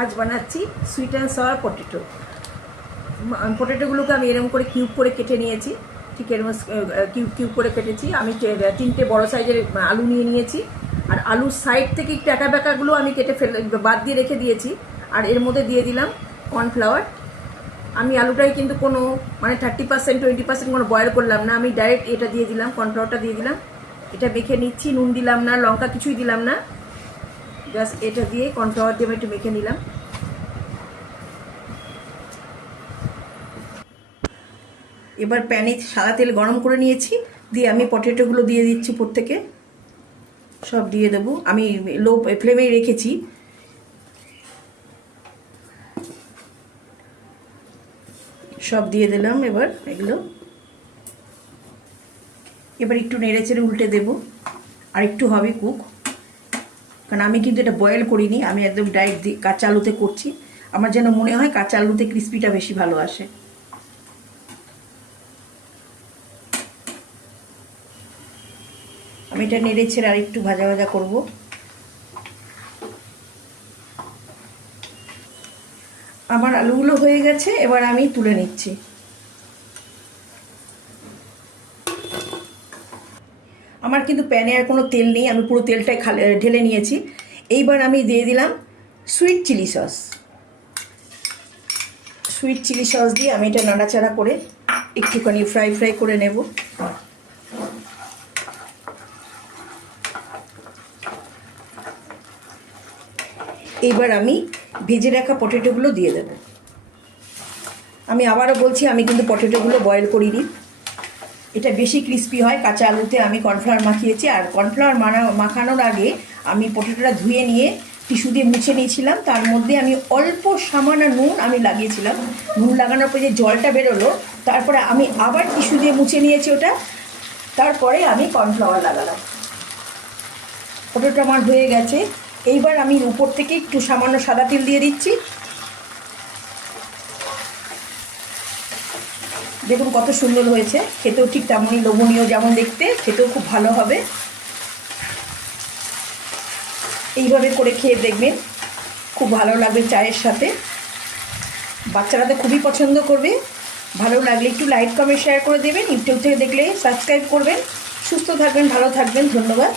আজ বানাচ্ছি sweet and sour potato. পটেটোগুলোকে আমি এরকম করে কিউব করে কেটে নিয়েছি, ঠিক এরকম কিউব কিউব করে কেটেছি। আমি 3টে বড় সাইজের আলু নিয়ে নিয়েছি, আর আলুর সাইড থেকে একটু একা বেঁকাগুলো আমি কেটে বাদ দিয়ে রেখে দিয়েছি। আর এর মধ্যে দিয়ে দিলাম কর্নফ্লাওয়ার। আমি আলুটাই কিন্তু কোনো 30% 20% কোনো বয়েল করলাম না, আমি ডাইরেক্ট এটা দিয়ে দিলাম, কর্নফ্লাওয়ারটা দিয়ে দিলাম। এটা মেখে নিচ্ছি, নুন দিলাম না, লঙ্কা কিছুই দিলাম না, জাস্ট এটা দিয়ে কর্নফ্লাওয়ার দিয়ে একটু মেখে নিলাম। এবার প্যানে সাদা তেল গরম করে নিয়েছি, দিয়ে আমি পটেটোগুলো দিয়ে দিচ্ছি প্রত্যেকে, সব দিয়ে দেবো। আমি লো ফ্লেমেই রেখেছি। সব দিয়ে দিলাম এবার এগুলো। এবার একটু নেড়ে চেড়ে উল্টে দেবো, আর একটু হবে কুক, কারণ আমি কিন্তু এটা বয়েল করিনি, আমি একদম ডাইরেক্ট কাঁচা আলুতে করছি। আমার যেন মনে হয় কাঁচা আলুতে ক্রিস্পিটা বেশি ভালো আসে। আমি এটা নেড়ে ছেড়ে আর একটু ভাজা ভাজা করবো। আমার আলুগুলো হয়ে গেছে, এবার আমি তুলে নিচ্ছি। আমার কিন্তু প্যানে আর কোনো তেল নেই, আমি পুরো তেলটাই ঢেলে নিয়েছি। এইবার আমি দিয়ে দিলাম sweet chilli sauce. Sweet chilli sauce দিয়ে আমি এটা নাড়াচাড়া করে একটুখানি ফ্রাই করে নেব। এইবার আমি ভেজে রাখা পটেটোগুলো দিয়ে দেব। আমি আবারও বলছি, আমি কিন্তু পটেটোগুলো বয়েল করিনি, এটা বেশি ক্রিস্পি হয় কাঁচা আলুতে। আমি কর্নফ্লাওয়ার মাখিয়েছি, আর কর্নফ্লাওয়ার মাখানোর আগে আমি পটেটোটা ধুয়ে নিয়ে টিস্যু দিয়ে মুছে নিয়েছিলাম। তার মধ্যে আমি অল্প সামান্য নুন আমি লাগিয়েছিলাম। নুন লাগানোর পরে যে জলটা বেরোলো, তারপরে আমি আবার টিস্যু দিয়ে মুছে নিয়েছি ওটা, তারপরে আমি কর্নফ্লাওয়ার লাগালাম। পটেটো আমার হয়ে গেছে। এইবার আমি উপর থেকে একটু সামান্য সাদা তেল দিয়ে দিচ্ছি। দেখুন কত সুন্দর হয়েছে, খেতেও ঠিক তেমনই লোভনীয়, যেমন দেখতে খেতেও খুব ভালো হবে। এইভাবে করে খেয়ে দেখবেন, খুব ভালো লাগবে চায়ের সাথে। বাচ্চারা তো খুবই পছন্দ করবে। ভালো লাগলে একটু লাইক কমেন্ট শেয়ার করে দেবেন। ইউটিউব থেকে দেখলে সাবস্ক্রাইব করবেন। সুস্থ থাকবেন, ভালো থাকবেন, ধন্যবাদ।